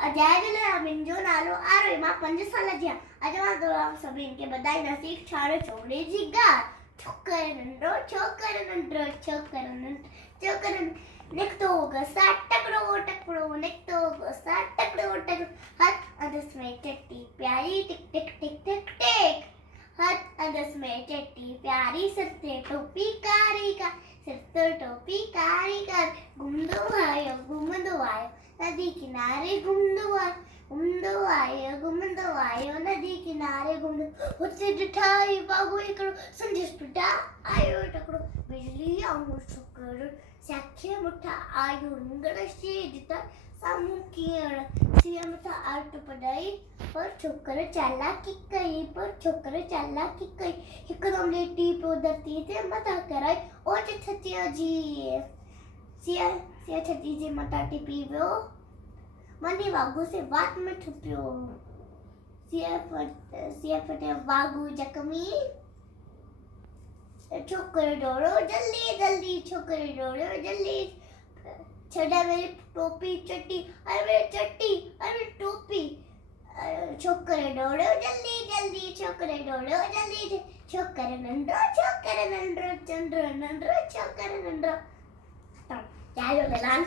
जय मुंहिंजो नालो आरो मां 5 साल जी आहियां। अॼु मां तव्हां सभिनि खे ॿुधाईंदासीं छाड़ो छोकिरे जी ॻाल्हि। छोकिरो नंढो छोकिरो नंढो छोकिरो नंढो छोकिरो निकितो घसा टकड़ो टकड़ो निकितो घसा टकड़ो टकड़ो हथ अदस में चट्टी प्यारी टिक टिक टिक टिक टिक हथ अदस में चट्टी प्यारी सिर ते टोपी कारी का सिर ते टोपी कारी का घुमंदो आयो नदी किनारे घुमंदो आयो नदी किनारे घुमंदो हुते ॾिठाई बाबू हिकिड़ो संदेस पिटा आयो टकड़ो बिजली वांगुरु छोकिरो स्याखे मुठा आयो लंगड़ शेज त साम्हूं कीअं सिया मथां आट पढ़ाई पर छोकिरो चालाकी कई हिकदमि लेटी पियो धरती ते मथां कराई ओच छतिया जी सिया छती जे मथां टिपी वियो मनी वागू से वात में छुपियो सिया फटे वागू जख्मी छोकिरो डोड़ो जल्दी छोकिरो डोड़ो जल्दी छड़ा मेरी टोपी चट्टी अरे टोपी छोकिरो डोड़ो जल्दी छोकिरो डोड़ो जल्दी छोकिरो नंढो छोकिरो नंढो जय झूलेलाल।